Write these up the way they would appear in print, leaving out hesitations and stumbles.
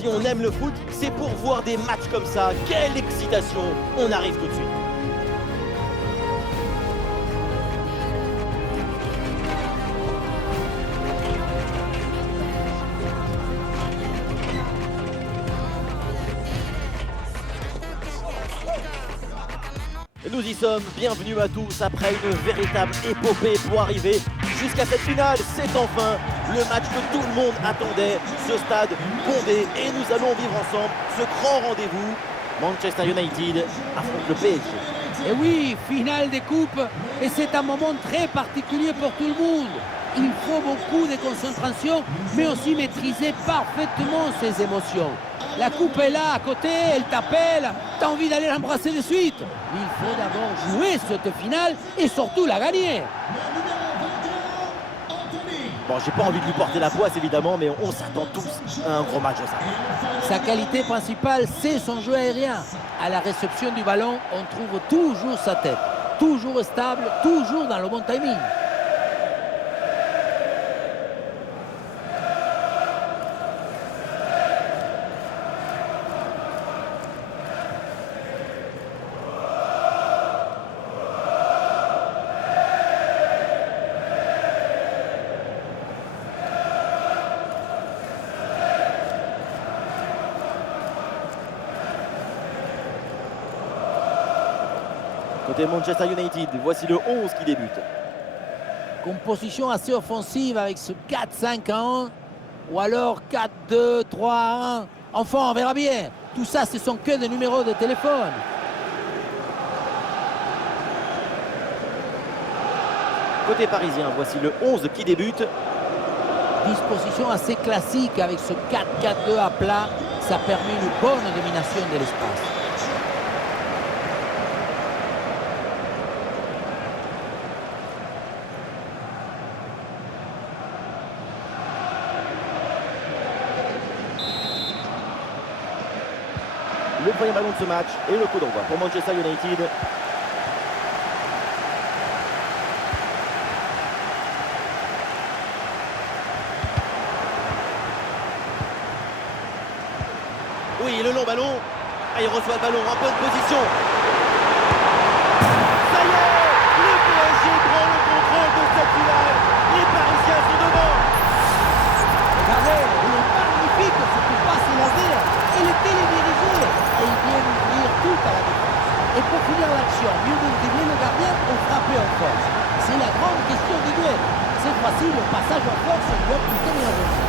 Si on aime le foot, c'est pour voir des matchs comme ça. Quelle excitation! On arrive tout de suite. Nous y sommes, bienvenue à tous après une véritable épopée pour arriver jusqu'à cette finale. C'est enfin le match que tout le monde attendait, ce stade bondé, et nous allons vivre ensemble ce grand rendez-vous. Manchester United affronte le PSG. Et oui, finale des coupes, et c'est un moment très particulier pour tout le monde. Il faut beaucoup de concentration, mais aussi maîtriser parfaitement ses émotions. La coupe est là, à côté, elle t'appelle, t'as envie d'aller l'embrasser de suite. Il faut d'abord jouer cette finale et surtout la gagner. Bon, j'ai pas envie de lui porter la poisse évidemment, mais on s'attend tous à un gros match de ça. Sa qualité principale, c'est son jeu aérien. À la réception du ballon, on trouve toujours sa tête. Toujours stable, toujours dans le bon timing. Côté Manchester United, voici le 11 qui débute. Composition assez offensive avec ce 4-5-1 ou alors 4-2-3-1. Enfin, on verra bien. Tout ça, ce sont que des numéros de téléphone. Côté parisien, voici le 11 qui débute. Disposition assez classique avec ce 4-4-2 à plat. Ça permet une bonne domination de l'espace. Le premier ballon de ce match et le coup d'envoi pour Manchester United. Oui, le long ballon. Ah, il reçoit le ballon en bonne position. Ça y est, le PSG prend le contrôle de cette finale. Les Parisiens sont devant. Regardez, il est magnifique ce qui passe laser. Il est télédirigé et il vient ouvrir tout à la défense. Et pour finir l'action, mieux de dribbler le gardien ou frapper en force. C'est la grande question du duel. Cette fois-ci, le passage en force doit plutôt bien réussir.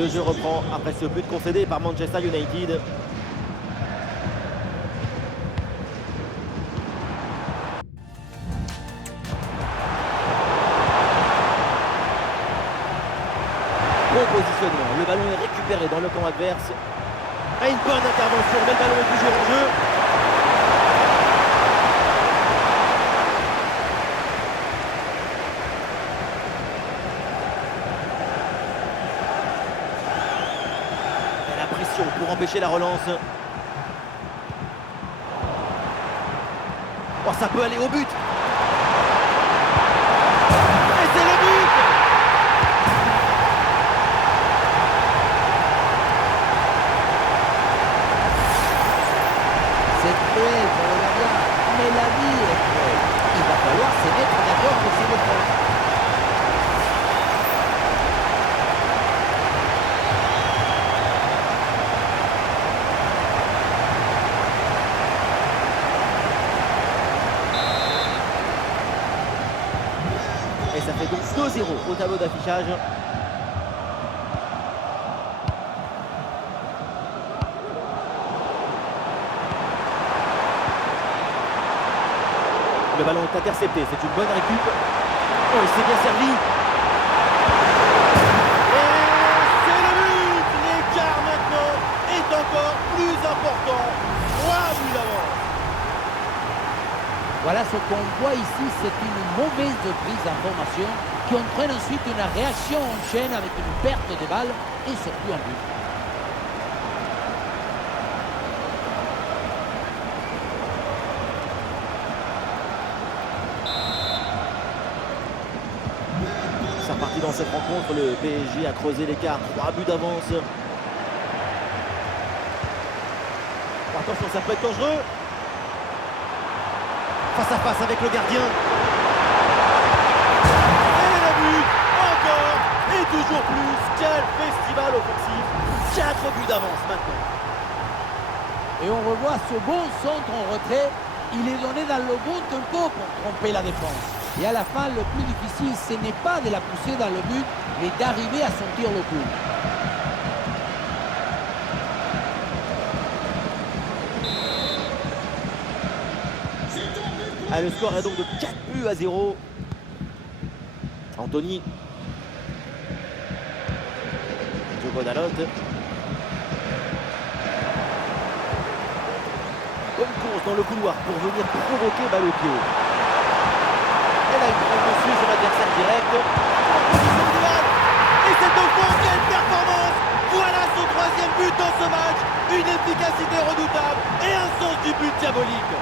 Le jeu reprend après ce but concédé par Manchester United. Bon positionnement, le ballon est récupéré dans le camp adverse. Ah, une bonne intervention, mais le ballon est toujours en jeu. Et la pression pour empêcher la relance. Oh, ça peut aller au but. Et c'est le but! C'est cruel pour le gardien, mais la vie est cruelle. Il va falloir se mettre d'accord pour ses défenses. Et ça fait donc 2-0 au tableau d'affichage. Le ballon est intercepté, c'est une bonne récup. Oh, il s'est bien servi. Et c'est le but! L'écart maintenant est encore plus important. 3 buts d'avance. Voilà ce qu'on voit ici, c'est une mauvaise prise d'information qui entraîne ensuite une réaction en chaîne avec une perte de balle et surtout un but. Dans cette rencontre, le PSG a creusé l'écart, 3 buts d'avance. Attention, ça peut être dangereux. Face à face avec le gardien. Et le but, encore, et toujours plus. Quel festival offensif. 4 buts d'avance maintenant. Et on revoit ce bon centre en retrait. Il est donné dans le bon tempo pour tromper la défense. Et à la fin, le plus difficile, ce n'est pas de la pousser dans le but, mais d'arriver à sentir le coup. Ah, le score est donc de 4 buts à 0. Anthony. Diogo Dalot. Bonne course dans le couloir pour venir provoquer balle au pied. Elle a une preuve dessus sur l'adversaire direct. Position idéale. Et c'est au fond, quelle performance! Voilà son 3e but dans ce match. Une efficacité redoutable et un sens du but diabolique.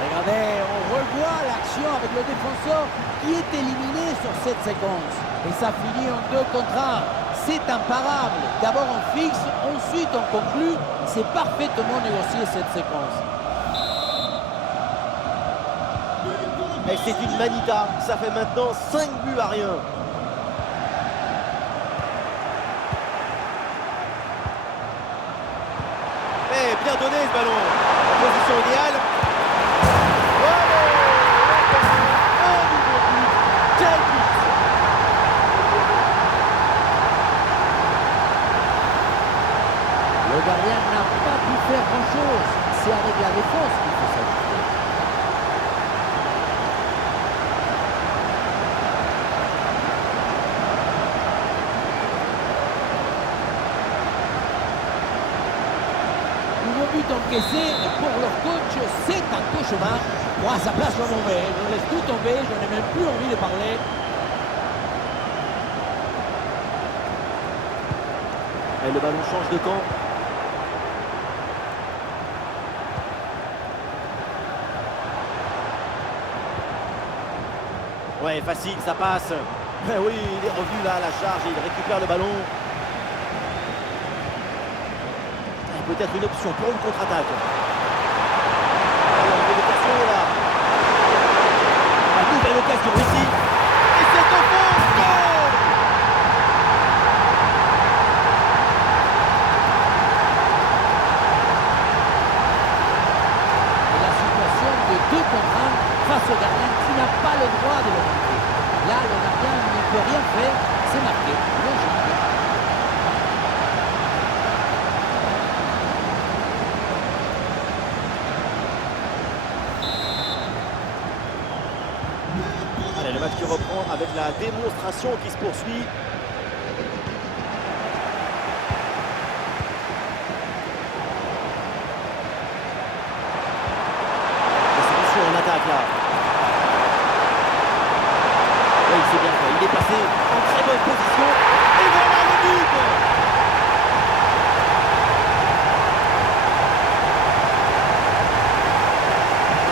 Regardez, on revoit l'action avec le défenseur qui est éliminé sur cette séquence. Et ça finit en 2 contre 1. C'est imparable. D'abord on fixe, ensuite on conclut. C'est parfaitement négocié cette séquence. Et c'est une manita. Ça fait maintenant 5 buts à rien. Et bien donné ce ballon. En position idéale. Le gardien n'a pas pu faire grand-chose. C'est avec la défense qu'il faut s'ajuster. Nouveau but encaissé pour leur coach, c'est un cauchemar. Moi, à sa place, je m'en vais. Je laisse tout tomber, je n'ai même plus envie de parler. Et le ballon change de camp. Ouais, facile, ça passe. Mais oui, il est revenu là à la charge et il récupère le ballon. Peut-être une option pour une contre-attaque. Alors, une occasion là. Une nouvelle occasion ici. Et c'est au fond. Goal! Et la situation de 2 contre 1 face au gardien qui n'a pas le droit de le marquer. Là, le gardien ne peut rien faire, c'est marqué. Logique. Allez, le match qui reprend avec la démonstration qui se poursuit. La solution en attaque là. Oui, c'est bien fait. Il est passé en très bonne position. Et voilà le but!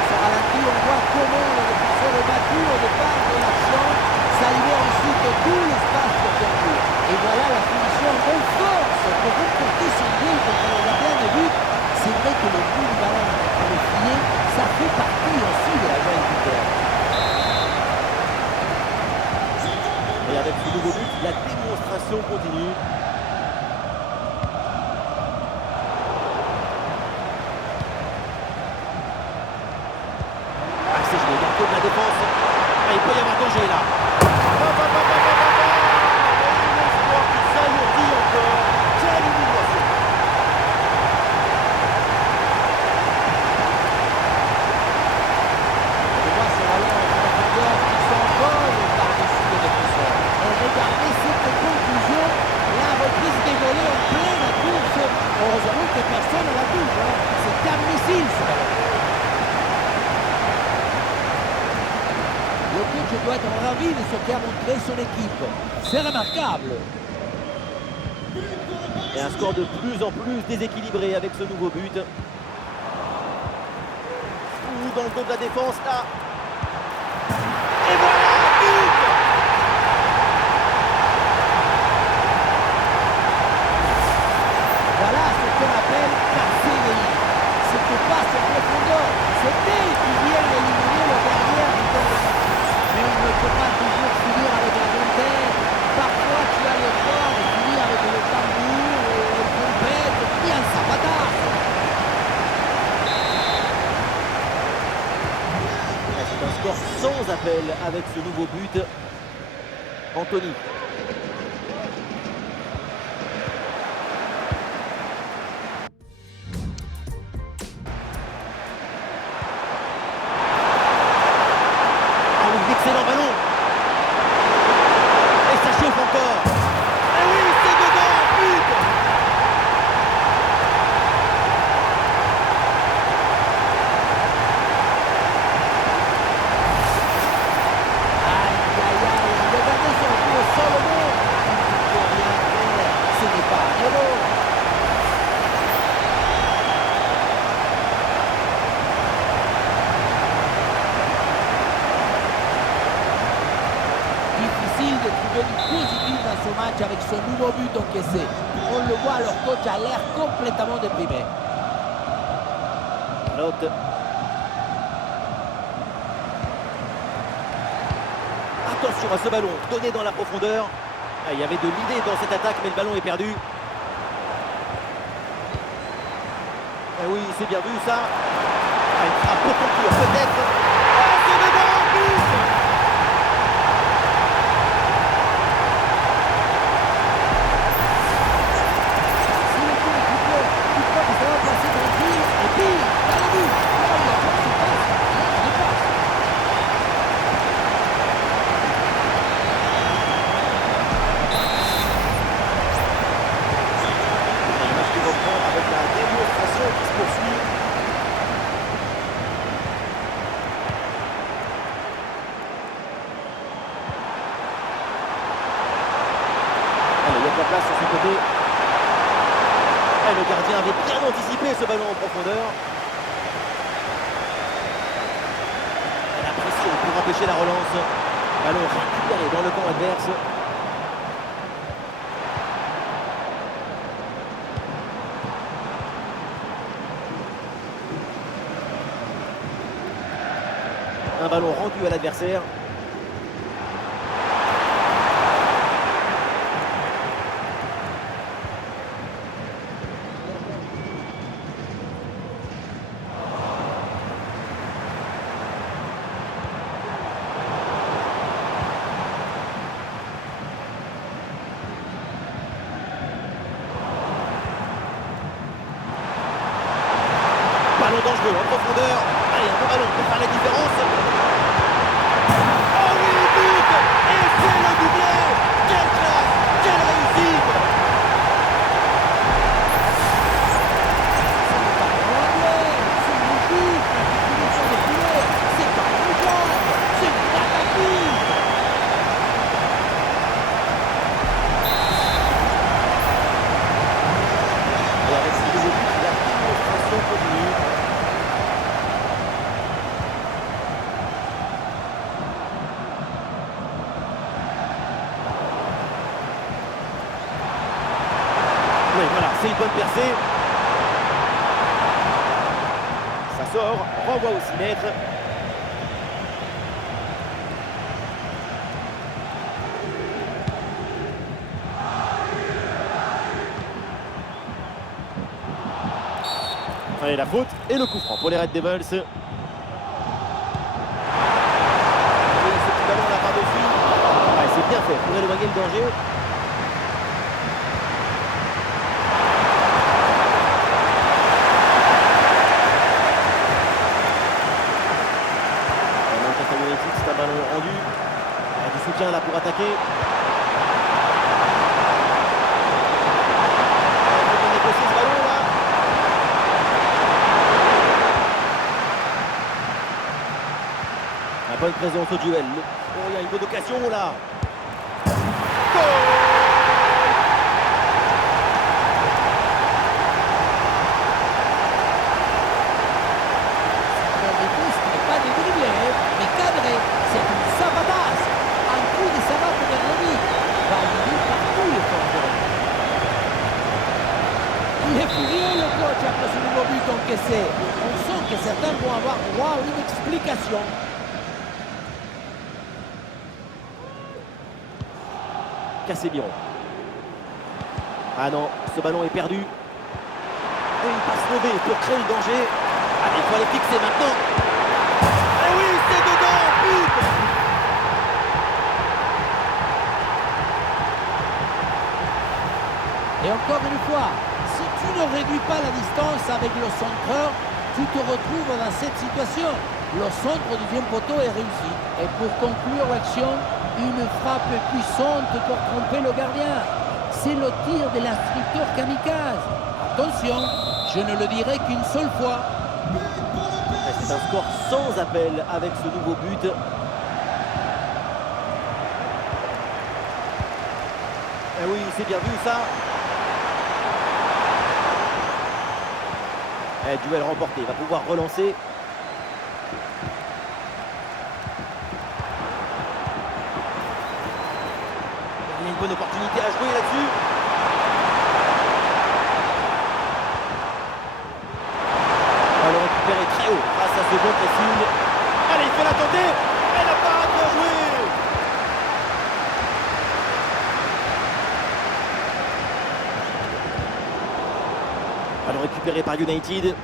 Ça ralentit, on voit comment le défenseur est battu au départ de l'action. Ça libère ensuite tout l'espace pour conclure. Et voilà la finition en force pour remporter son but contre le gardien de but. C'est vrai que le but du ballon entre le filet, ça fait partie aussi de la joie du terrain. Et avec ce nouveau but, la démonstration continue. Ah, c'est joué, il y a un peu de la défense. Ah, il peut y avoir danger là. Et le score qui s'alourdit encore. Quelle humiliation. On voit ce ballon en profondeur qui s'envole par-dessus le défenseur. Et regardez cette conclusion, la reprise des volets en pleine course. Heureusement que personne ne la touche. C'est un missile ce ballon. Le coach doit être ravi de ce qu'a montré son équipe. C'est remarquable. Et un score de plus en plus déséquilibré avec ce nouveau but. Ouh, dans le dos de la défense là. Et voilà, but! rappel avec ce nouveau but. Anthony. Excellent ballon. Et ça chauffe encore. Et oui, c'est dedans, but. Aïe, aïe, aïe, le gardien se retrouve sur le mot. Il ne peut rien faire. Ce n'est pas un héros. Difficile de trouver du positif dans ce match avec ce nouveau but encaissé. On le voit, leur coach a l'air complètement déprimé. Note. Attention à ce ballon donné dans la profondeur. Ah, il y avait de l'idée dans cette attaque, mais le ballon est perdu. Eh oui, c'est bien vu ça. Ah, il frappe pour conclure peut-être. Ah, c'est dedans, but. Si le coup est coupé, il croit que ça va passer tranquille. Et puis, dans le but. Là, il y a pas de passe. Il dépasse. Un match qui reprend avec la démonstration qui se poursuit. Allez, il y a de la place sur ce côté. Et le gardien avait bien anticipé ce ballon en profondeur. Et la pression pour empêcher la relance. Ballon récupéré dans le camp adverse. Un ballon rendu à l'adversaire. Ballon dangereux en profondeur. Allez, un bon ballon pour faire la différence. Oh oui, but. Et c'est le doublé. Quelle classe, quelle réussite. C'est pas un duel, c'est une but. Il est sur le filet. C'est pas une jambe, c'est une catapulte. Et avec ce nouveau but, la démonstration continue. Oui, voilà, c'est une bonne percée. Ça sort, renvoie au 6 mètres. Allez, la faute et le coup franc pour les Red Devils. Oui, ce petit ballon là par-dessus. Ouais, c'est bien fait pour éloigner le danger. C'est un ballon rendu. Il y a du soutien là pour attaquer. Il faut négocier ce ballon là. La bonne présence au duel. Oh, il y a une bonne occasion là. Ce n'est pas des dribblés, mais cadré. C'est une savadasse. Un coup de savate vers le but. Validé par tous les forgerons. Il est furieux le coach après ce nouveau but encaissé. On sent que certains vont avoir droit à une explication. Casemiro. Ah non, ce ballon est perdu. Et une passe levée pour créer le danger. Allez, il faut aller fixer maintenant. Et oui, c'est dedans, but. Et encore une fois, si tu ne réduis pas la distance avec le centreur, tu te retrouves dans cette situation. Le centre du deuxième poteau est réussi. Et pour conclure l'action, une frappe puissante pour tromper le gardien. C'est le tir de l'instructeur kamikaze. Attention, je ne le dirai qu'une seule fois. C'est un score sans appel avec ce nouveau but. Eh oui, c'est bien vu ça. Duel remporté, il va pouvoir relancer. Il y a une bonne opportunité à jouer là-dessus. Alors récupéré très haut grâce à ce bon pressing. Allez, il faut la tenter. Et la parade bien jouée. Alors récupéré par United.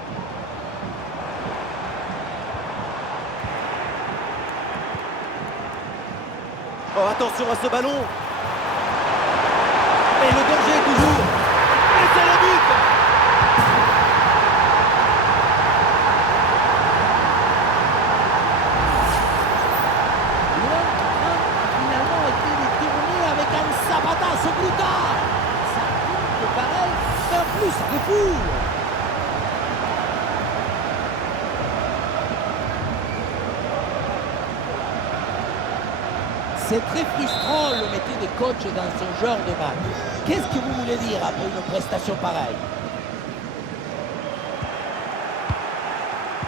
Oh, attention à ce ballon. Et le danger toujours. Et c'est le but. L'entrain a finalement été détourné avec un sabatasse brutal. Ça compte pareil, un plus de fou. C'est très frustrant le métier de coach dans ce genre de match. Qu'est-ce que vous voulez dire après une prestation pareille?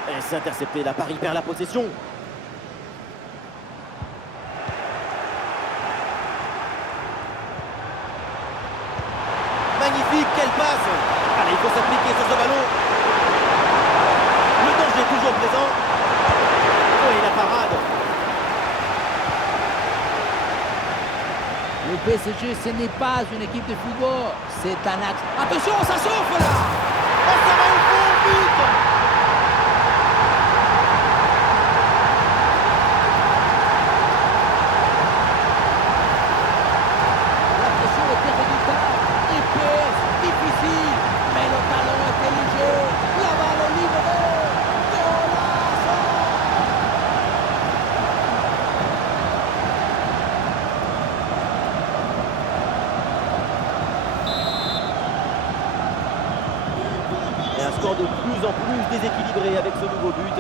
Et c'est intercepté, la Paris perd la possession. Magnifique, quelle passe. Allez, il faut s'appliquer sur ce ballon. Le danger est toujours présent. Oh, et la parade. Le PSG, ce n'est pas une équipe de football, c'est un axe. Attention, ça chauffe là! Oh, ça va au fond, but. La pression était redoutable, épaisse, difficile, mais le talon était léger. La balle est libre. Golazo! Et un score de plus en plus déséquilibré avec ce nouveau but.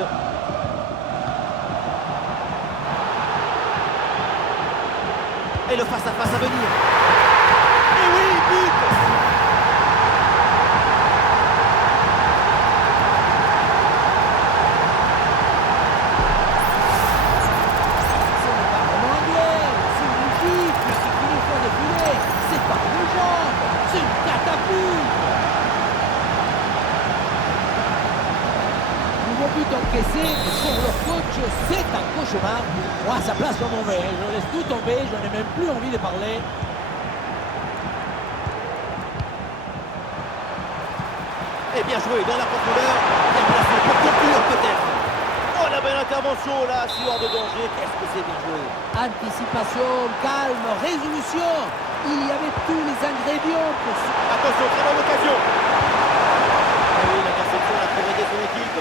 Et le face-à-face à venir. Et oui, but. Ce n'est pas vraiment un duel, c'est une gifle qui finit par défiler. C'est pas une jambe, c'est une catapulte. Nouveau but encaissé, pour le coach, c'est un cauchemar. Moi, à sa place, je m'en vais. Je laisse tout tomber, je n'ai même plus envie de parler. Et bien joué dans la profondeur. Bien placé pour conclure peut-être. Oh, la belle intervention là, si hors de danger. Qu'est-ce que c'est bien joué. Anticipation, calme, résolution. Il y avait tous les ingrédients pour... Attention, très bonne occasion. Et oui, l'interception a fait aider son équipe.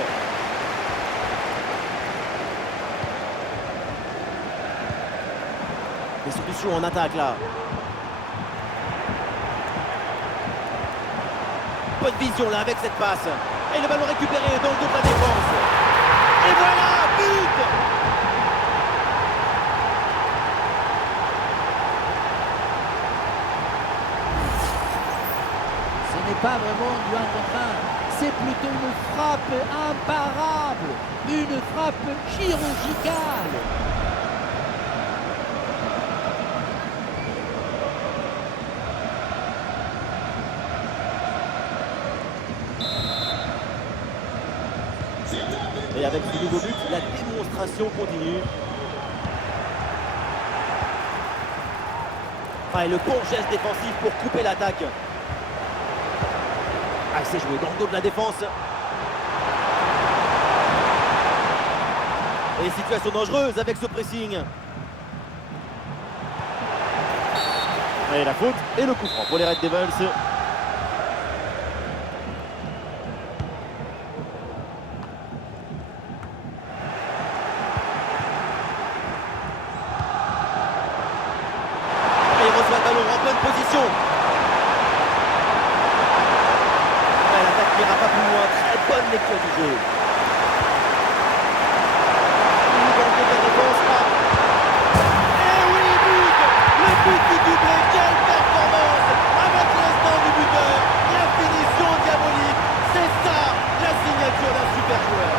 Des solutions en attaque là. Bonne vision là avec cette passe. Et le ballon récupéré dans le dos de la défense. Et voilà, but. Ce n'est pas vraiment du 1 contre 1. C'est plutôt une frappe imparable. Une frappe chirurgicale. Et avec ce nouveau but, la démonstration continue. Et le bon geste défensif pour couper l'attaque. Ah, c'est joué dans le dos de la défense. Et situation dangereuse avec ce pressing. Et la faute et le coup franc pour les Red Devils. n'ira pas plus loin. Très bonne lecture du jeu. Danger de la défense là. Et oui, but. Le but du doublé. Quelle performance avec l'instant du buteur. La finition diabolique. C'est ça la signature d'un super joueur.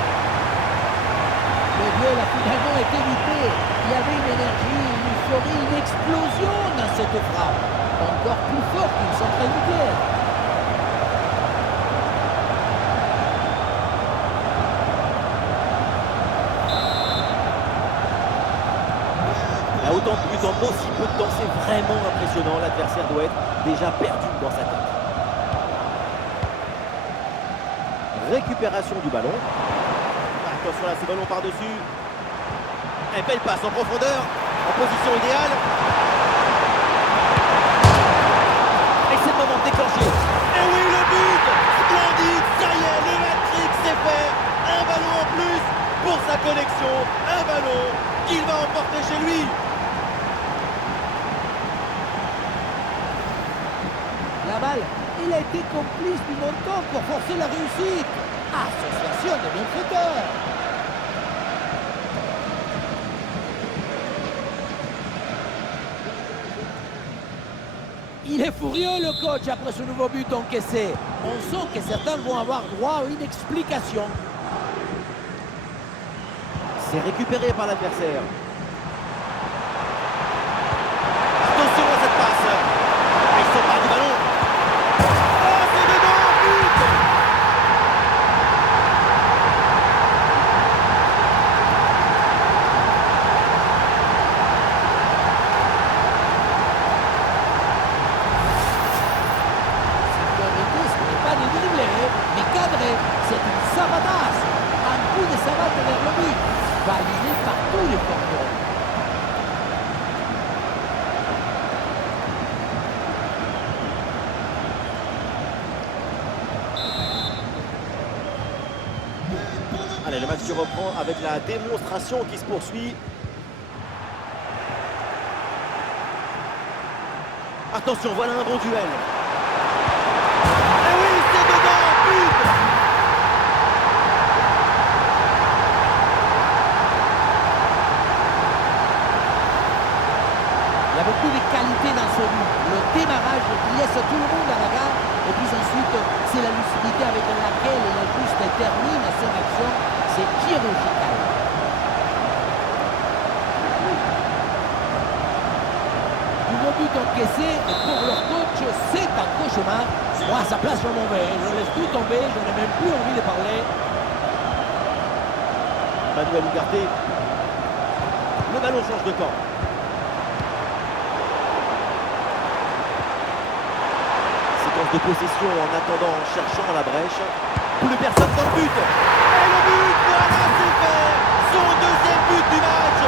Le duel a finalement été lutté. Il y avait une énergie, une euphorie, une explosion dans cette frappe. Encore plus fort qu'une centrale nucléaire. Là, autant de buts en aussi peu de temps, c'est vraiment impressionnant. L'adversaire doit être déjà perdu dans sa tête. Récupération du ballon. Attention là, ce ballon par-dessus. Et belle passe en profondeur, en position idéale. Et c'est le moment de déclencher. Et oui, le but. Splendide, ça y est, le hat-trick c'est fait. Un ballon en plus pour sa collection. Un ballon qu'il va emporter chez lui. La balle, il a été complice du montant pour forcer la réussite. Association de bienfaiteurs. Il est furieux le coach après ce nouveau but encaissé. On sent que certains vont avoir droit à une explication. C'est récupéré par l'adversaire. Attention à cette passe. Il s'empare du ballon. Oh, c'est dedans, but. Ce n'est pas des dribblés, mais cadré. C'est une savatasse. Un coup de savate vers le but. Validé par tous les porteurs. Allez, le match qui reprend avec la démonstration qui se poursuit. Attention, voilà un bon duel. Et oui, c'est dedans, but. Il y a beaucoup de qualité dans ce but. Le démarrage qui laisse tout le monde à la gare. Et puis ensuite, c'est la lucidité avec laquelle il juste termine son action. C'est chirurgical. Nouveau but encaissé. Et pour leur coach, c'est un cauchemar. Moi, à sa place, je m'en vais. Je laisse tout tomber. Je n'ai même plus envie de parler. Manuel Ugarte. Le ballon change de camp. De possession en attendant, en cherchant la brèche. Plus personne dans le but. Et le but, voilà, c'est fait. Son deuxième but du match,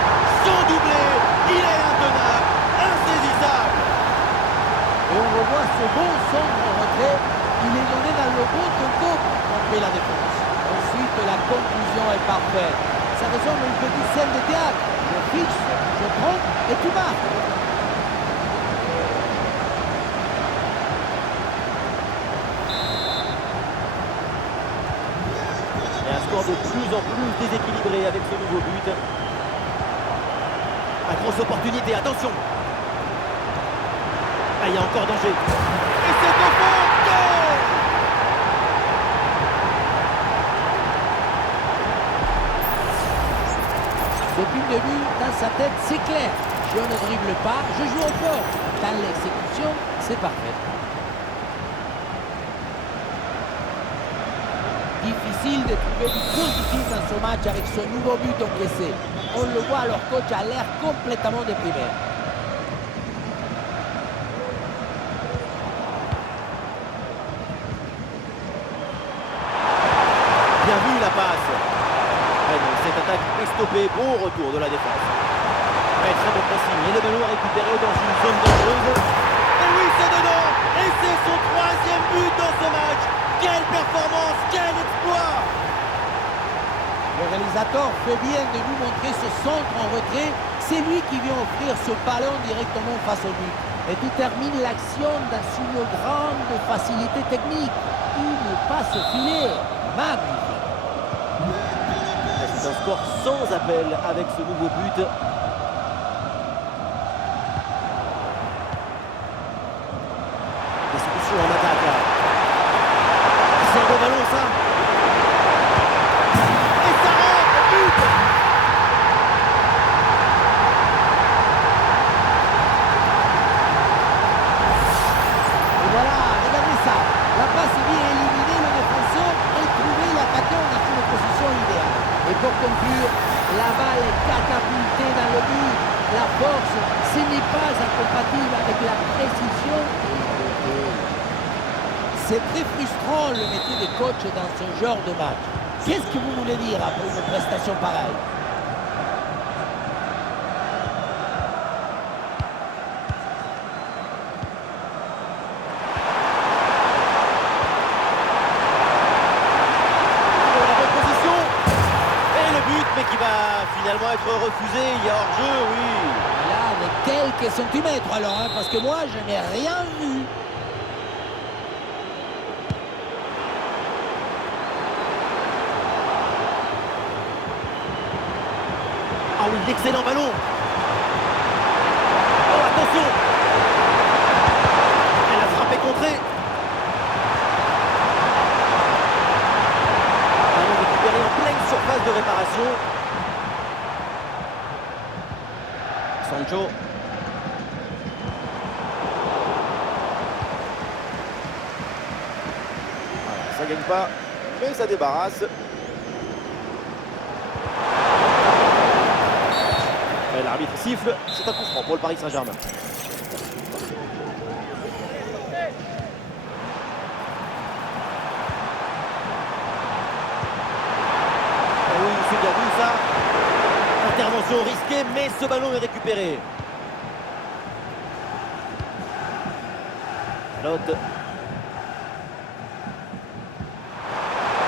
son doublé. Il est intenable, insaisissable. Et on revoit ce bon centre en retrait. Il est donné dans le bon tempo pour tromper la défense. Ensuite, la conclusion est parfaite. Ça ressemble à une petite scène de théâtre. Je fixe, je trompe et tu marques. De plus en plus déséquilibré avec ce nouveau but. La grosse opportunité, attention. Ah, il y a encore danger. Et c'est au fond, goal. Depuis le début, dans sa tête, c'est clair. Je ne dribble pas, je joue au fort. Dans l'exécution, c'est parfait. Difficile de trouver du positif dans ce match avec ce nouveau but encaissé. On le voit, leur coach a l'air complètement déprimé. Bien vu la passe. Allez, cette attaque est stoppée. Bon retour de la défense. Ouais, très bon pressing. Et le ballon récupéré dans une zone dangereuse. Et oui, c'est dedans. Et c'est son troisième but dans ce match. Quelle performance, quel exploit! Le réalisateur fait bien de nous montrer ce centre en retrait. C'est lui qui vient offrir ce ballon directement face au but. Et tout termine l'action dans une grande facilité technique. Une passe passe au filet. Magnifique. C'est un score sans appel avec ce nouveau but. Des solutions en attaque là. C'est un beau ballon ça. Et ça rentre, but. Et voilà, regardez ça. La passe vient éliminer le défenseur et trouver l'attaquant dans une position idéale. Et pour conclure, la balle est catapultée dans le but. La force, ce n'est pas incompatible avec la précision et la beauté. C'est très frustrant le métier de coach dans ce genre de match. Qu'est-ce que vous voulez dire après une prestation pareille? Mais qui va finalement être refusé, il y a hors-jeu, oui. Là, avec quelques centimètres alors, hein, parce que moi, je n'ai rien vu. Ah oui, l'excellent ballon. Oh, attention. Elle a frappé contrée. Ballon récupéré en pleine surface de réparation. Sancho. Voilà, ça gagne pas, mais ça débarrasse. Et l'arbitre siffle, c'est un coup franc pour le Paris Saint-Germain. Oui, c'est bien vu ça. Intervention risquée, mais ce ballon est récupéré. Lotte.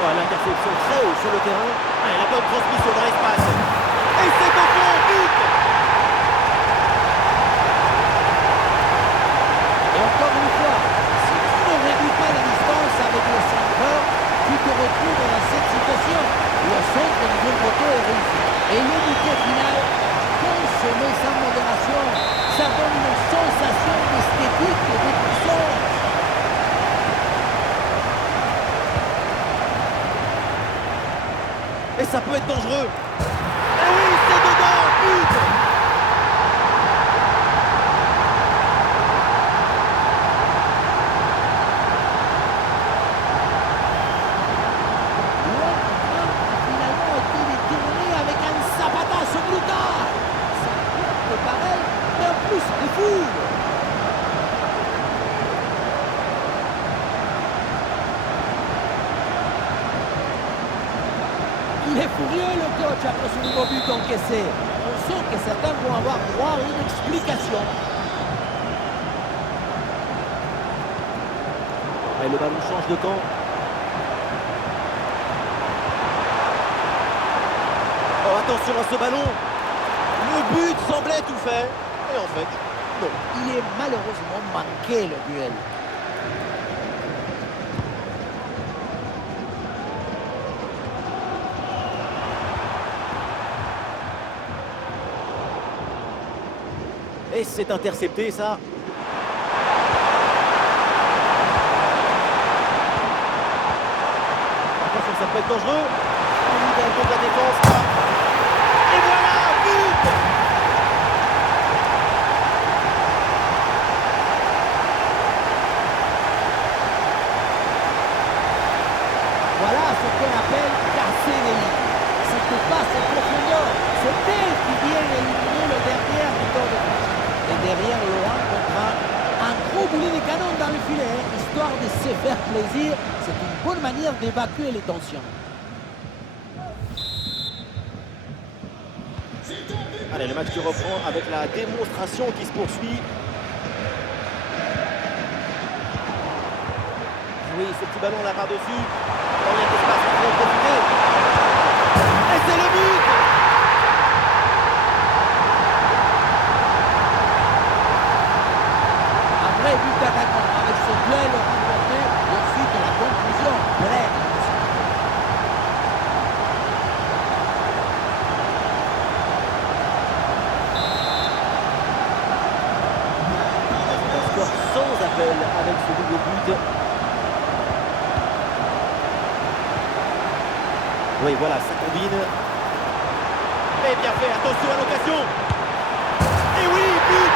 Oh, l'interception très haut sur le terrain. Ah, et la bonne transmission dans l'espace. Et c'est au fond, but. Et encore une fois, si tu ne réduis pas la distance avec le centreur, tu te retrouves dans cette situation. Le centre du bon poteau est réussi. Et le bouquet final, consommé sans modération, ça donne une sensation d'esthétique et de puissance. Et ça peut être dangereux. Et oui, c'est dedans, but. Finalement, été détourné avec un zapatazo brutal. Ça peut pareil, mais en plus, c'est fou. Il est furieux le coach après ce nouveau but encaissé. On sent que certains vont avoir droit à une explication. Et le ballon change de camp. Oh, attention à ce ballon. Le but semblait tout fait. Et en fait, non. Il est malheureusement manqué le duel. Et c'est intercepté ça. Attention, ça peut être dangereux. Il est contre la défense. Et voilà, but. Voilà ce qu'on appelle casser les lignes. Cette passe en profondeur, c'est elle qui vient éliminer le dernier buteur de France. Et derrière Laurent comprend un gros boulet de canon dans le filet, histoire de se faire plaisir. C'est une bonne manière d'évacuer les tensions. Allez, le match qui reprend avec la démonstration qui se poursuit. Oui, ce petit ballon là par-dessus. Il y a de l'espace pour en profiter. Et c'est le but. Un vrai but d'attaquant avec ce duel remporté et ensuite la conclusion. Bref. Oui, voilà, ça combine. Et bien fait, attention à l'occasion. Et oui, but.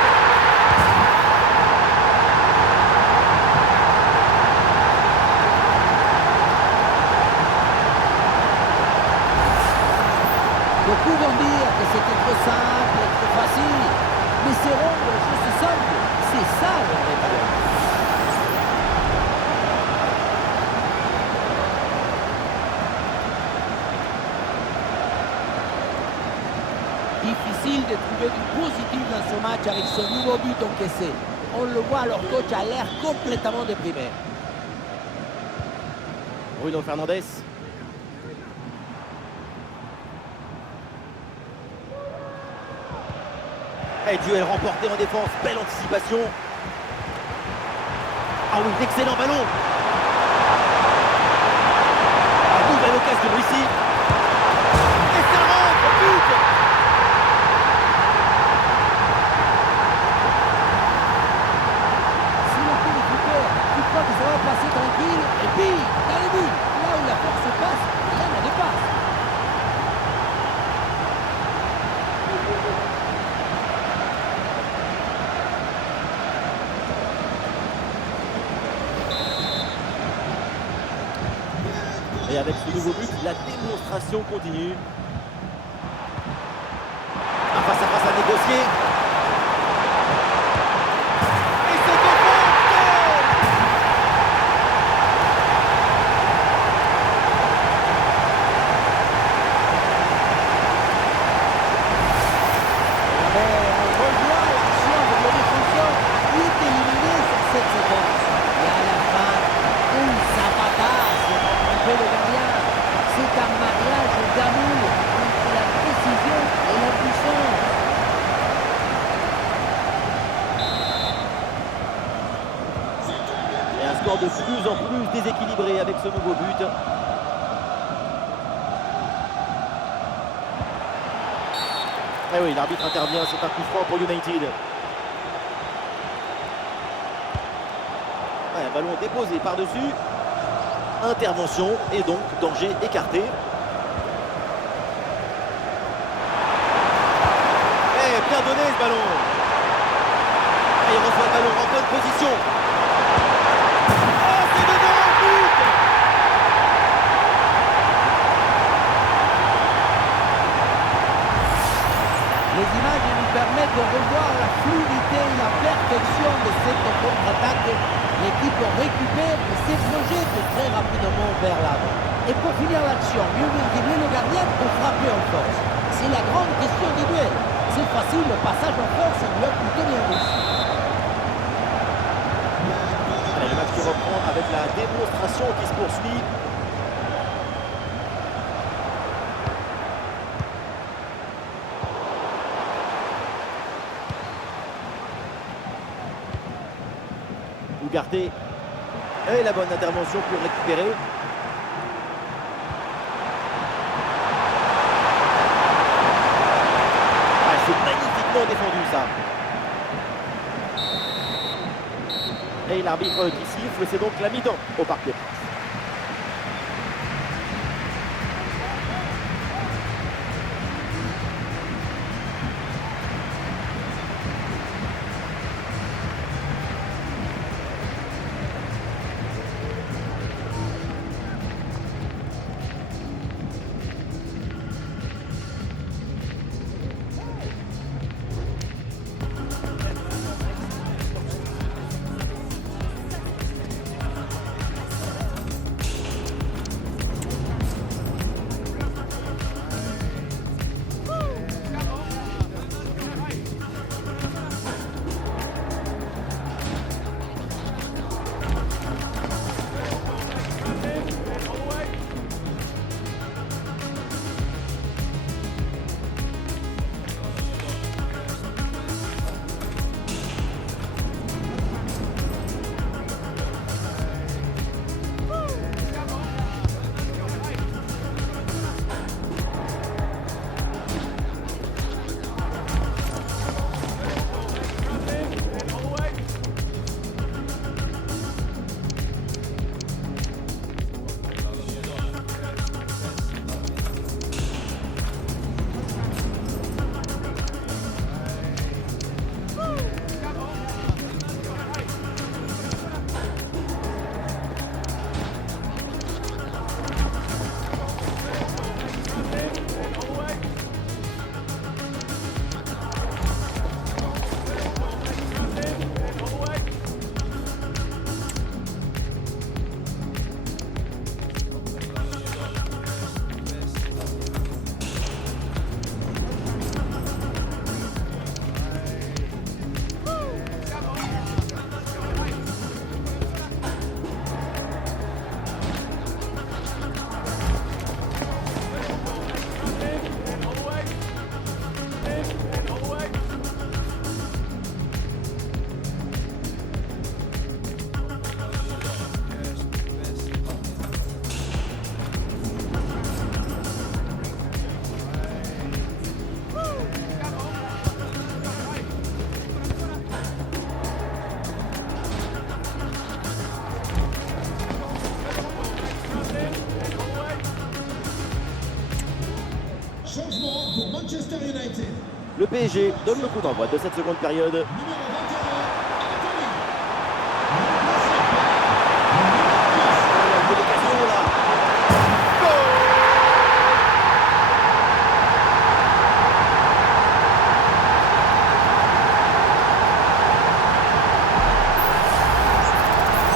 Beaucoup vont dire que c'était trop simple, trop facile. Mais c'est rendre les choses simples. C'est ça le vrai talent. Difficile de trouver du positif dans ce match avec ce nouveau but encaissé. On le voit, leur coach a l'air complètement déprimé. Bruno Fernandes. Et duel remporté en défense, belle anticipation. Ah oui, excellent ballon. Une nouvelle occasion ici. Et ça rentre, but. Si le coup est coupeur, tu crois que ça va passer tranquille, et puis, dans le but, là où la force passe, rien ne dépasse. Et avec ce nouveau but, la démonstration continue. Un face à face à négocier. Et c'est au fond, goal. Mais on revoit l'action de la défense qui est éliminée sur cette séquence. Et à la fin, un zapatasse pour tromper le gardien. C'est un mariage d'amour entre la précision et la puissance. Et un score de plus en plus déséquilibré avec ce nouveau but. Et oui, l'arbitre intervient, c'est un coup franc pour United. Ouais, un ballon déposé par-dessus. Intervention et donc danger écarté. Et bien donné ce ballon. Et il reçoit le ballon en bonne position. Oh, c'est de nouveau un but. Les images nous permettent de revoir la fluidité et la perfection de cette contre-attaque. L'équipe récupère et se projette très rapidement vers l'avant. Et pour finir l'action, mieux vaut dribbler le gardien ou frapper en force. C'est la grande question du duel. C'est facile, le passage en force lui a plutôt bien réussi. Allez, le match qui reprend avec la démonstration qui se poursuit. Ugarte. Et la bonne intervention pour récupérer. Ah, c'est magnifiquement défendu ça. Et l'arbitre qui siffle, c'est donc la mi-temps au Parc des Princes. Le PSG donne le coup d'envoi de cette seconde période.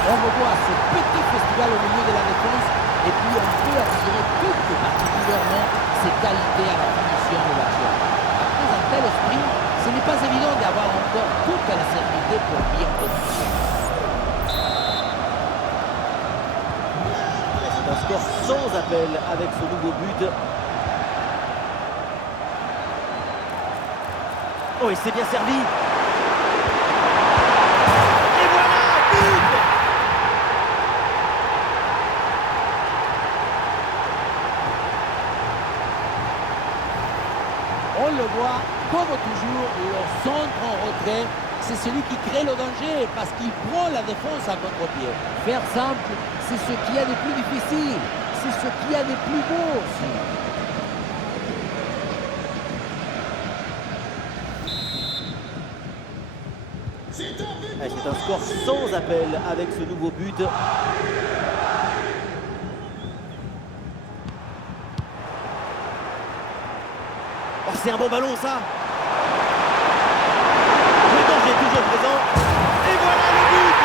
On revoit ce petit festival au milieu de la défense et puis on peut assurer tout particulièrement ses qualités à la finition de l'action. Après un tel sprint, ce n'est pas évident d'avoir encore toute la sérénité pour bien continuer. C'est un score sans appel avec ce nouveau but. Oh, il s'est bien servi. Et voilà, but! On le voit, comme toujours, le centre en retrait, c'est celui qui crée le danger parce qu'il prend la défense à contre-pied. Faire simple, c'est ce qu'il y a de plus difficile, c'est ce qu'il y a de plus beau aussi. C'est un score sans appel avec ce nouveau but. Oh, c'est un bon ballon ça. Le danger est toujours présent. Et voilà le but.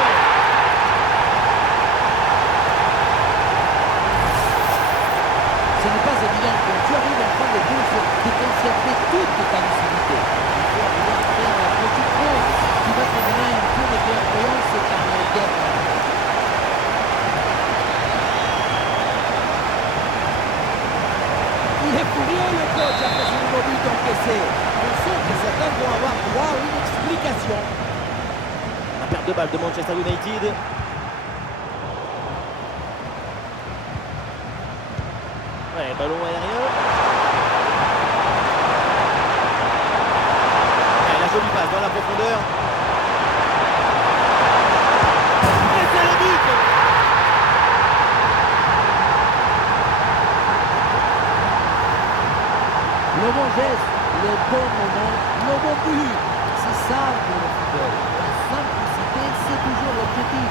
Ce n'est pas évident quand tu arrives en fin de course de conserver toute ta lucidité. Il faut arriver à faire la petite pause qui va te donner un peu de clairvoyance car le dernier. Il est furieux le coach après ce nouveau but encaissé. On sent que certains vont avoir droit à une explication. La perte de balle de Manchester United. Ouais, ballon aérien. Et la jolie passe dans la profondeur. Et c'est le but. Le bon geste, le bon moment, le bon but. C'est ça pour le football. La simplicité, c'est toujours l'objectif.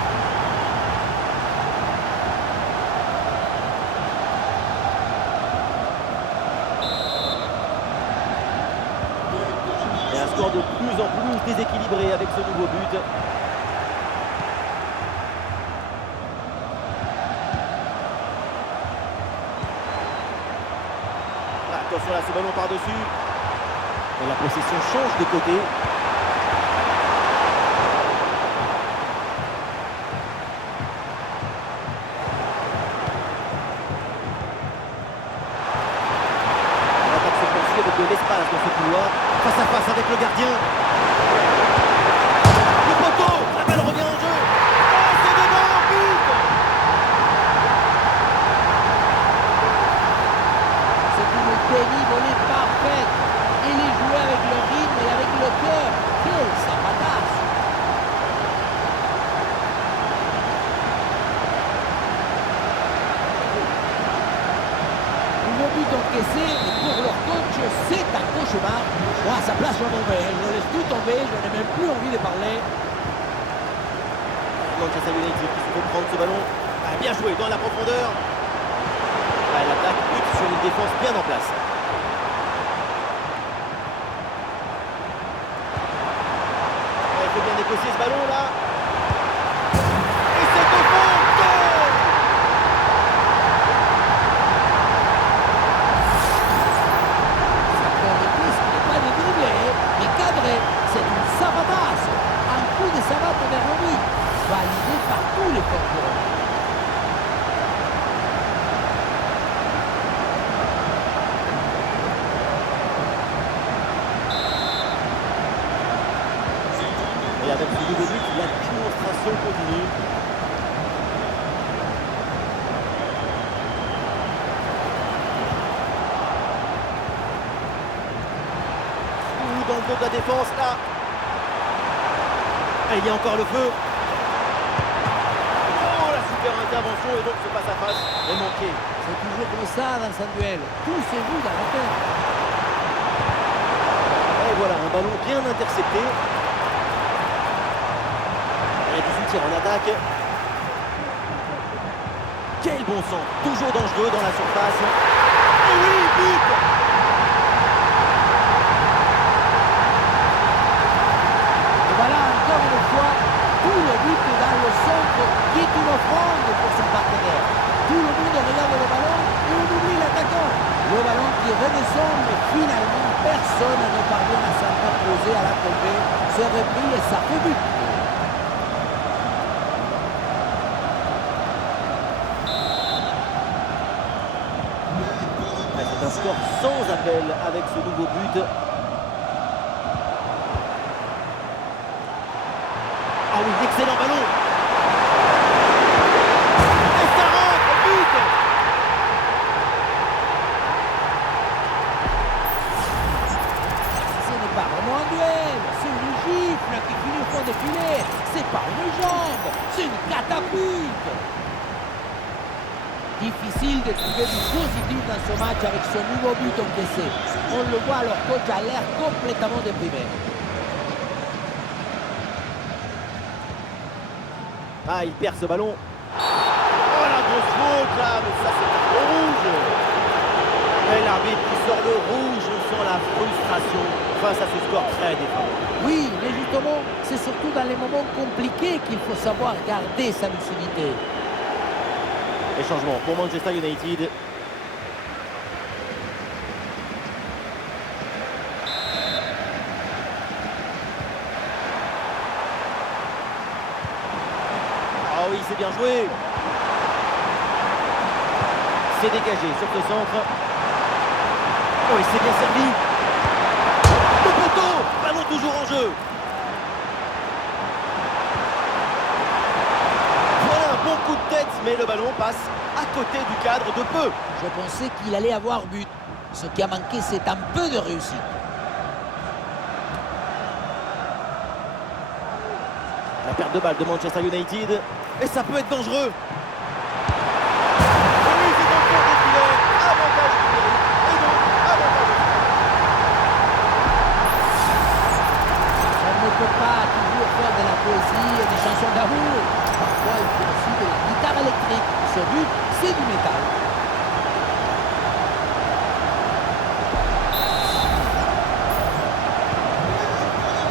Et un score de plus en plus déséquilibré avec ce nouveau but. Attention là, ce ballon par-dessus. Et la possession change de côté. L'attaque se poursuit avec de l'espace dans ce couloir. Face à face avec le gardien. Le poteau, la balle revient en jeu. Oh, c'est devant, but! C'est une dénivelée parfaite. Il est joué avec le rythme et avec le cœur. Quel sabatasse! Le but encaissé, et pour leur coach, c'est un cauchemar. Moi, à sa place, je m'en vais. Je laisse tout tomber. Je n'ai même plus envie de parler. Manchester United qui se fait prendre ce ballon. Ah, bien joué dans la profondeur. Ah, l'attaque but sur une défense bien en place. Il faut bien négocier ce ballon là. Et c'est au fond. Goal! Sa priorité, ce n'est pas de dribbler, mais cadrer. C'est une savatasse. Un coup de savate vers le but. Validé par tous les concurrents. Et avec ce nouveau but, la démonstration continue. Ouh, dans le dos de la défense là. Et il y a encore le feu. Oh, la super intervention et donc ce face à face est manqué. C'est toujours comme ça dans un duel. Tout se joue dans la tête. Et voilà, un ballon bien intercepté. Et 18 en attaque. Quel bon centre, toujours dangereux dans la surface. Et oui, but! Et voilà encore une fois tout le but dans le centre qui est une offrande pour son partenaire. Tout le monde regarde le ballon et on oublie l'attaquant. Le ballon qui redescend, mais finalement personne ne parvient à s'interposer, à la tomber. C'est repris et ça fait but. C'est un score sans appel avec ce nouveau but. Ah oui, excellent ballon. Et ça rentre, but. Ce n'est pas vraiment un duel, c'est une gifle qui finit au fond de filet. C'est pas une jambe, c'est une catapulte. Difficile de trouver du positif dans ce match avec ce nouveau but encaissé. On le voit, leur coach a l'air complètement déprimé. Ah, il perd ce ballon. Oh, la grosse faute là, mais ça c'est un gros rouge. Et l'arbitre qui sort le rouge, on sent la frustration face à ce score très défavorable. Oui, mais justement, c'est surtout dans les moments compliqués qu'il faut savoir garder sa lucidité. Et changement pour Manchester United. Ah oui, c'est bien joué. C'est dégagé sur ce centre. Oh, il s'est bien servi. Le poteau, ballon toujours en jeu. Voilà un bon coup de tête, mais le ballon passe à côté du cadre de peu. Je pensais qu'il allait avoir but. Ce qui a manqué, c'est un peu de réussite. La perte de balle de Manchester United. Et ça peut être dangereux. Et oui, c'est dans le fond des filets. Avantage numérique. Et donc, avantage. On ne peut pas toujours faire de la poésie et des chansons d'amour. Parfois, il faut aussi de la guitare électrique. Ce but, c'est du métal.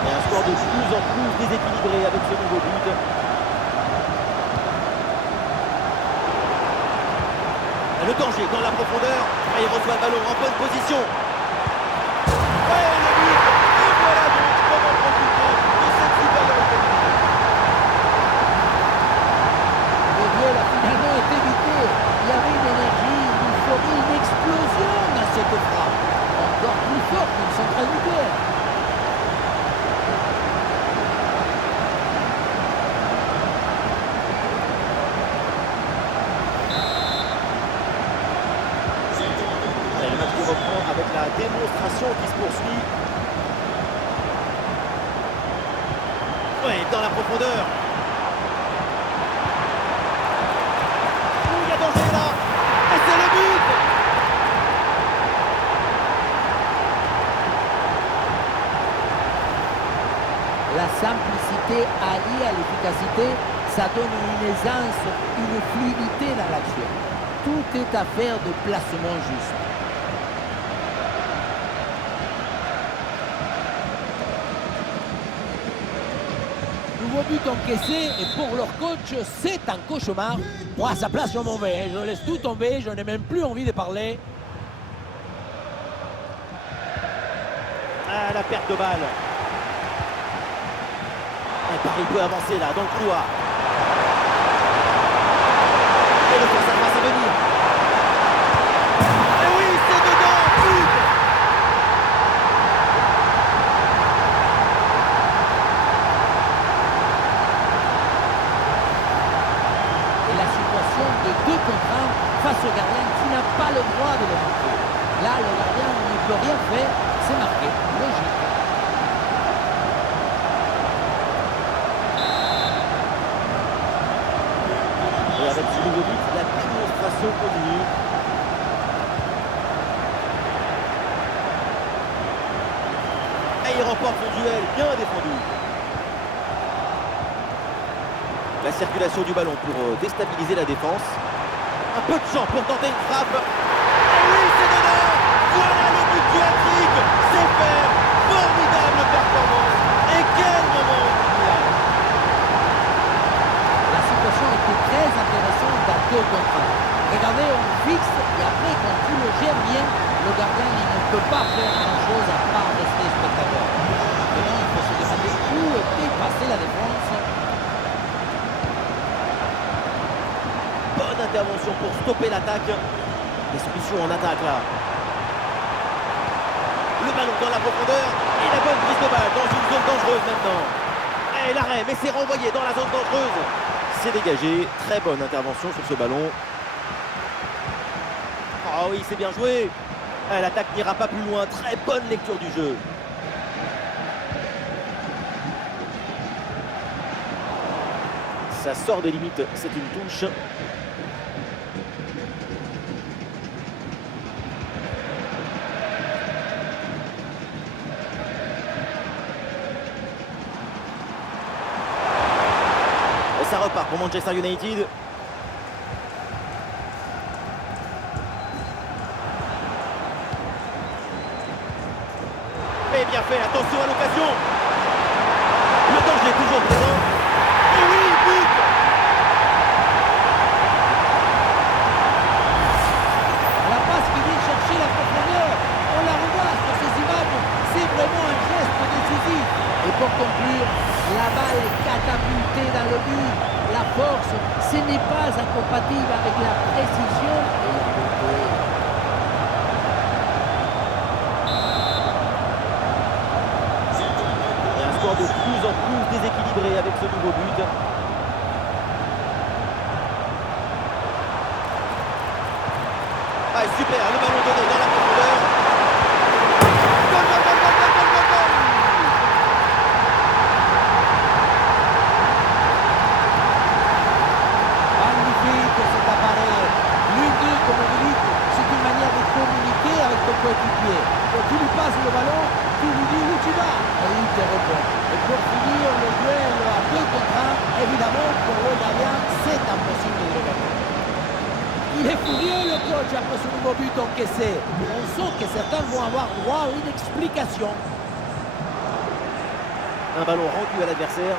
Et un score de plus en plus déséquilibré avec ce nouveau but. Et le danger dans la profondeur. Et il reçoit le ballon en bonne position. Ouais, le but. Et voilà donc comment profiter de cette supériorité numérique. Le duel a finalement été évité. Il y avait une énergie, une euphorie, une explosion dans cette frappe. Encore plus forte qu'une centrale nucléaire. Et le match qui reprend avec la démonstration qui se poursuit. Ouais, dans la profondeur. Oh, il y a danger là. Et c'est le but. La simplicité alliée à l'efficacité, ça donne une aisance, une fluidité dans l'action. Tout est affaire de placement juste. Nouveau but encaissé et pour leur coach, c'est un cauchemar. Moi, à sa place, je m'en vais. Je laisse tout tomber, je n'ai même plus envie de parler. Ah, la perte de balle. Et Paris peut avancer là, dans le couloir. Et le face à face à venir. Et oui, c'est dedans, but. Et la situation de 2 contre 1 face au gardien qui n'a pas le droit de le marquer. Là, le gardien ne peut rien faire, c'est marqué. Logique. Et avec ce nouveau but, la démonstration continue. Et Et il remporte son duel, bien défendu. La circulation du ballon pour déstabiliser la défense. Un peu de champ pour tenter une frappe. Et oui, c'est dedans. Voilà le but du hat-trick. C'est fait. Formidable performance. Et quel moment incroyable. La situation était très intéressante à 2 contre 1. Regardez, on fixe et après, quand tu le gères bien, le gardien il ne peut pas faire grand-chose à part rester spectateur. Maintenant, il faut se demander où était passée la défense. Bonne intervention pour stopper l'attaque. Des solutions en attaque là. Le ballon dans la profondeur et la bonne prise de balle dans une zone dangereuse maintenant. Et l'arrêt, mais c'est renvoyé dans la zone dangereuse. C'est dégagé. Très bonne intervention sur ce ballon. Ah oui, c'est bien joué. L'attaque n'ira pas plus loin. Très bonne lecture du jeu. Ça sort des limites. C'est une touche. Et ça repart pour Manchester United. Et bien fait, attention à l'occasion. Le danger est toujours présent. Et oui, but. La passe qui vient chercher la profondeur. On la revoit sur ces images. C'est vraiment un geste décisif. Et pour conclure, la balle est catapultée dans le but. La force, ce n'est pas incompatible avec la précision et la beauté. De plus en plus déséquilibré avec ce nouveau but. Ah, super, le ballon donné dans la profondeur. Goal, goal, goal, goal, goal, goal, goal, goal. Magnifique cet appareil. L'une d'eux, comme on dit, c'est une manière de communiquer avec ton coéquipier. Quand tu lui passes le ballon, tu lui dis où tu vas et il te répond. Et pour finir le duel à 2 contre 1, évidemment, pour le gardien, c'est impossible de le gagner. Il est furieux le coach après ce nouveau but encaissé. On sent que certains vont avoir droit à une explication. Un ballon rendu à l'adversaire.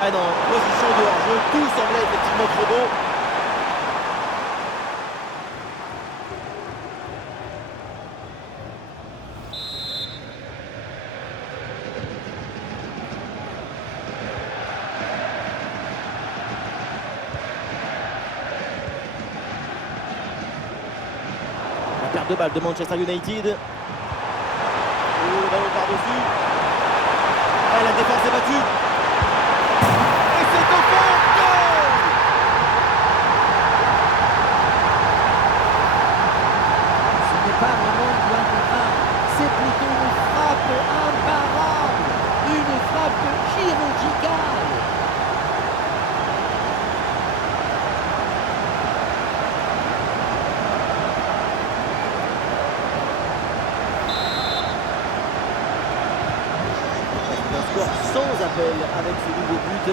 Ah non, position de hors-jeu, tout semblait effectivement trop beau. Perte de balle de Manchester United. Oh, le ballon par-dessus. Ah, la défense est battue. Et c'est au fond. Goal. Ce n'est pas vraiment du 1 contre 1, c'est plutôt une frappe imparable, une frappe chirurgicale. Un score sans appel avec ce nouveau but.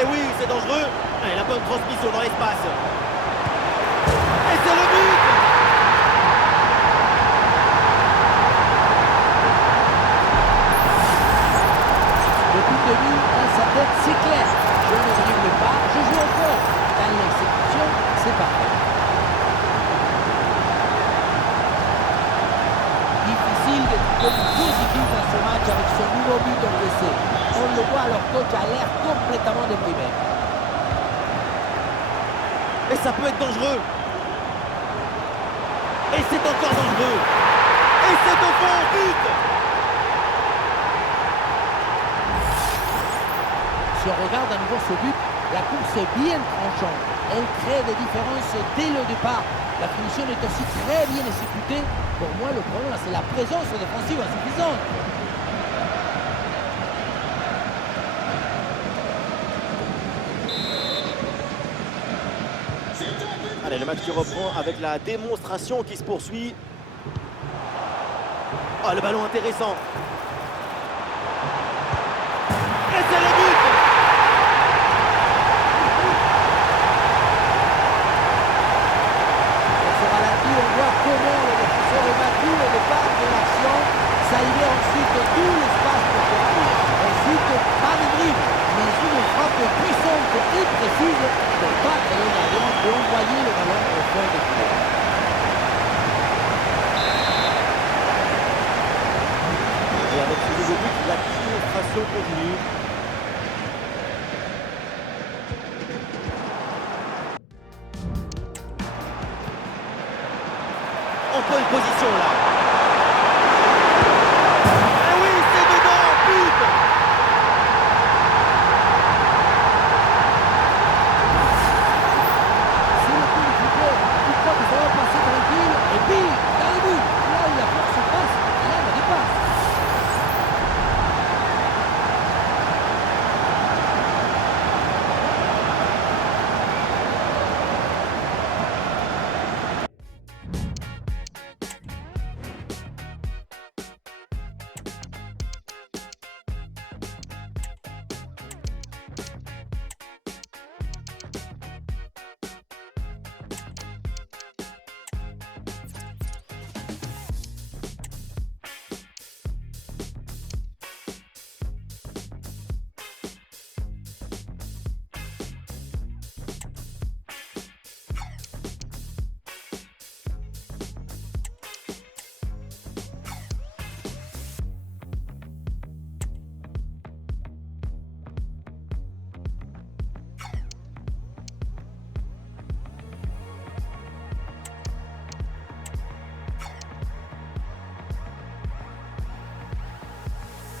Et oui, c'est dangereux. Et la bonne transmission dans l'espace. Et c'est le but. Depuis le début, dans sa tête, c'est clair. Je ne dribble pas, je joue encore. Dans l'exécution, c'est parfait. Difficile de trouver du positif dans ce match avec son nouveau but encaissé. On le voit, leur coach a l'air complètement déprimé. Et ça peut être dangereux. Et c'est encore dangereux. Et c'est au fond, but. Si on regarde à nouveau ce but, la course est bien tranchante. Elle crée des différences dès le départ. La finition est aussi très bien exécutée. Pour moi, le problème, c'est la présence défensive insuffisante. Allez, le match qui reprend avec la démonstration qui se poursuit. Oh, le ballon intéressant. Et c'est le but! Sur Alati, on voit comment le défenseur est battu au départ de l'action. Ça y est ensuite tout l'espace pour conclure. Ensuite, pas de dribble, mais une frappe puissante et précise pour battre le gardien et envoyer le ballon au fond de filet. Et avec ce nouveau but, la démonstration continue. En bonne position là.